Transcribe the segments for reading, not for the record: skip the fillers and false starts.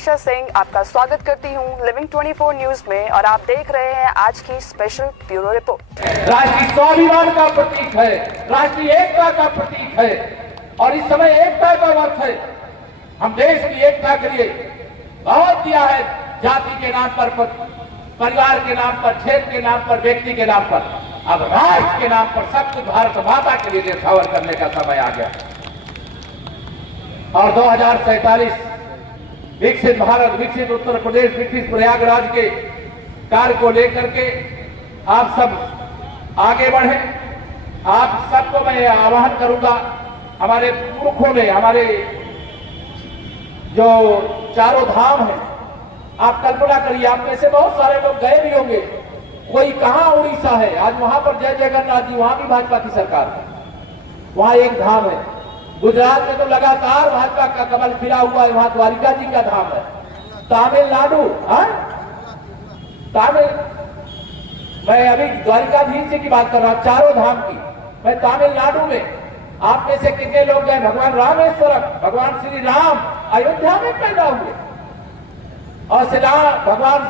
मनीषा सिंह आपका स्वागत करती हूं लिविंग 24 न्यूज में और आप देख रहे हैं आज की स्पेशल ब्यूरो रिपोर्ट। राष्ट्रीय स्वाभिमान का प्रतीक है, राष्ट्रीय एकता का प्रतीक है और इस समय एकता का वक्त है। हम देश की एकता के लिए बहुत दिया है, जाति के नाम पर, परिवार के नाम पर, क्षेत्र के नाम पर, व्यक्ति के नाम पर। अब राष्ट्र के नाम पर सब कुछ भारत माता के लिए न्यौछावर करने का समय आ गया और 2047 विकसित भारत, विकसित उत्तर प्रदेश, विकसित प्रयागराज के कार्य को लेकर के आप सब आगे बढ़े। आप सबको मैं आह्वान करूंगा, हमारे पुरखों ने, हमारे जो चारों धाम है, आप कल्पना करिए, आप में से बहुत सारे लोग गए भी होंगे। कोई कहां उड़ीसा है, आज वहां पर जय जगन्नाथ जी, वहां भी भाजपा की सरकार है, वहां एक धाम है। गुजरात में तो लगातार भाजपा का कमल खिला हुआ है, वहां द्वारिका जी का धाम है। तमिलनाडु, मैं अभी द्वारिकाधीश जी की बात कर रहा हूं, चारों धाम की। मैं तमिलनाडु में, आप में से कितने लोग गए भगवान रामेश्वरम, भगवान श्री राम अयोध्या में पैदा हुए और भगवान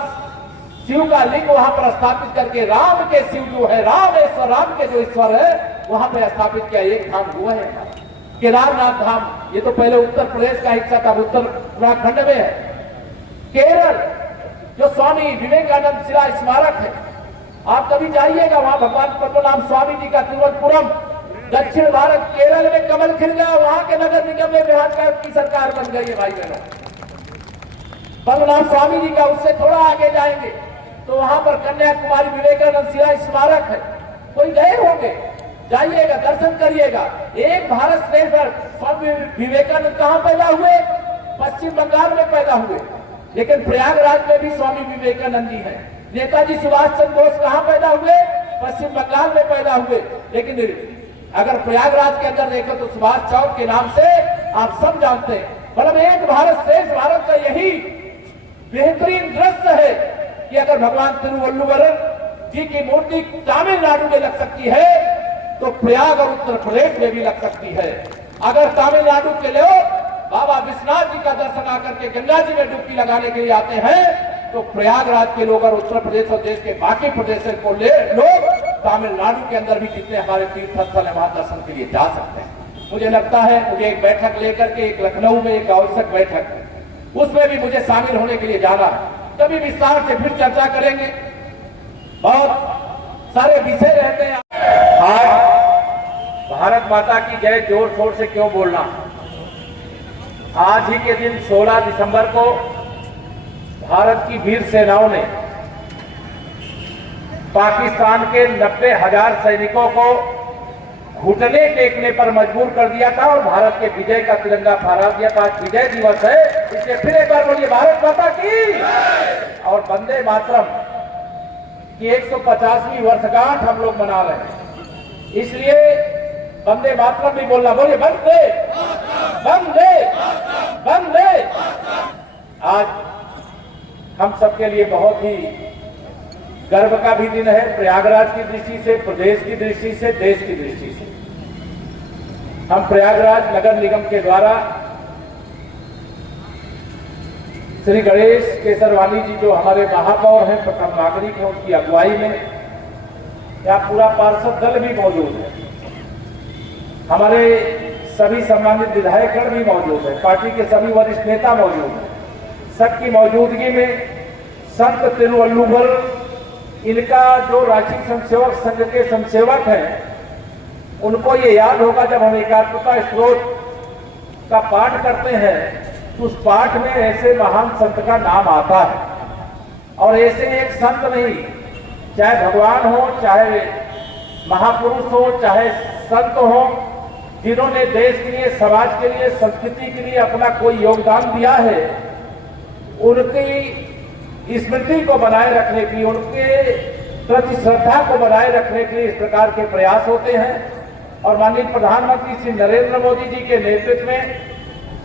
शिव का लिंग वहां पर स्थापित करके राम के शिव जो है, रामेश्वर, राम के जो ईश्वर है, वहां पर स्थापित किया। एक धाम हुआ है केदारनाथ धाम, ये तो पहले उत्तर प्रदेश का हिस्सा था, उत्तराखंड में है। केरल जो स्वामी विवेकानंद शिला स्मारक है, आप कभी जाइएगा, वहां भगवान पद्मनाभ स्वामी जी का तिरुवनंतपुरम। दक्षिण भारत, केरल में कमल खिल गया, वहां के नगर निगम में बिहार की सरकार बन गई है भाई बहनों। पद्मनाभ स्वामी जी का, उससे थोड़ा आगे जाएंगे तो वहां पर कन्याकुमारी विवेकानंद शिला स्मारक है। कोई गए होंगे, जाइएगा, दर्शन करिएगा। एक भारत श्रेष्ठ भारत। स्वामी विवेकानंद कहां पैदा हुए? पश्चिम बंगाल में पैदा हुए, लेकिन प्रयागराज में भी स्वामी विवेकानंद जी हैं। नेताजी सुभाष चंद्र बोस कहां पैदा हुए? पश्चिम बंगाल में पैदा हुए, लेकिन अगर प्रयागराज के अंदर देखें तो सुभाष चौक के नाम से आप सब जानते हैं। मतलब एक भारत श्रेष्ठ भारत का यही बेहतरीन दृश्य है कि अगर भगवान तिरुवल्लुवर जी की मूर्ति तमिलनाडु में लग सकती है तो प्रयाग और उत्तर प्रदेश में भी लग सकती है। अगर तमिलनाडु के लोग बाबा विश्वनाथ जी का दर्शन आकर के गंगा जी में डुबकी लगाने के लिए आते हैं तो प्रयागराज के लोग और उत्तर प्रदेश और देश के बाकी प्रदेशों को लोग तमिलनाडु के अंदर भी कितने हमारे तीर्थ स्थल है, वहां दर्शन के लिए जा सकते हैं। मुझे लगता है, मुझे एक बैठक लेकर के, एक लखनऊ में एक आवश्यक बैठक है, उसमें भी मुझे शामिल होने के लिए जाना है। कभी विस्तार से फिर चर्चा करेंगे, बहुत सारे विषय रहते हैं। आज भारत माता की जय जोर शोर से क्यों बोलना? आज ही के दिन 16 दिसंबर को भारत की वीर सेनाओं ने पाकिस्तान के 90,000 सैनिकों को घुटने टेकने पर मजबूर कर दिया था और भारत के विजय का तिरंगा फहरा दिया था। आज विजय दिवस है, इसलिए फिर एक बार बोलिए भारत माता की। और वंदे मातरम की 150वीं वर्षगांठ हम लोग मना रहे हैं, इसलिए वंदे मातरम भी बोलना। बोलिए वंदे वंदे वंदे। आज हम सबके लिए बहुत ही गर्व का भी दिन है, प्रयागराज की दृष्टि से, प्रदेश की दृष्टि से, देश की दृष्टि से। हम प्रयागराज नगर निगम के द्वारा श्री गणेश केसरवानी जी जो हमारे महापौर हैं, प्रथम नागरिक हैं, उनकी अगुवाई में यहाँ पूरा पार्षद दल भी मौजूद है, हमारे सभी सम्मानित विधायकगण भी मौजूद है, पार्टी के सभी वरिष्ठ नेता मौजूद हैं। सबकी मौजूदगी में संत तिरुवल्लुवर, इनका जो राष्ट्रीय स्वयंसेवक संघ के स्वयंसेवक हैं, उनको ये याद होगा जब हम एकात्मता स्त्रोत का पाठ करते हैं तो उस पाठ में ऐसे महान संत का नाम आता है। और ऐसे एक संत नहीं, चाहे भगवान हो, चाहे महापुरुष हो, चाहे संत हो, जिन्होंने देश के लिए, समाज के लिए, संस्कृति के लिए अपना कोई योगदान दिया है, उनकी स्मृति को बनाए रखने की, उनके प्रति श्रद्धा को बनाए रखने के लिए इस प्रकार के प्रयास होते हैं। और माननीय प्रधानमंत्री श्री नरेंद्र मोदी जी के नेतृत्व में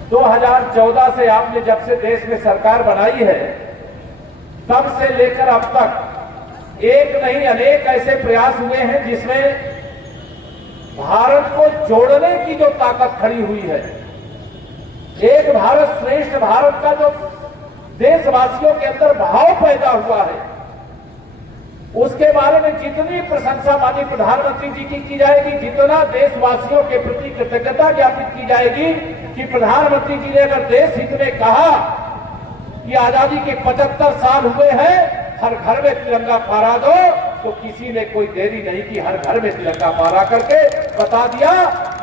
2014 से आपने जब से देश में सरकार बनाई है, तब से लेकर अब तक एक नहीं अनेक ऐसे प्रयास हुए हैं जिसमें भारत को जोड़ने की जो ताकत खड़ी हुई है, एक भारत श्रेष्ठ भारत का जो देशवासियों के अंदर भाव पैदा हुआ है, उसके बारे में जितनी प्रशंसा माननीय प्रधानमंत्री जी की जाएगी, जितना देशवासियों के प्रति कृतज्ञता ज्ञापित की जाएगी कि प्रधानमंत्री जी ने अगर देश हित में कहा कि आजादी के 75 साल हुए हैं, हर घर में तिरंगा फहरा दो, तो किसी ने कोई देरी नहीं की, हर घर में तिरंगा फहरा करके बता दिया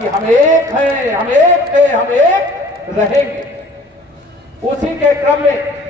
कि हम एक हैं, हम एक थे, हम एक रहेंगे। उसी के क्रम में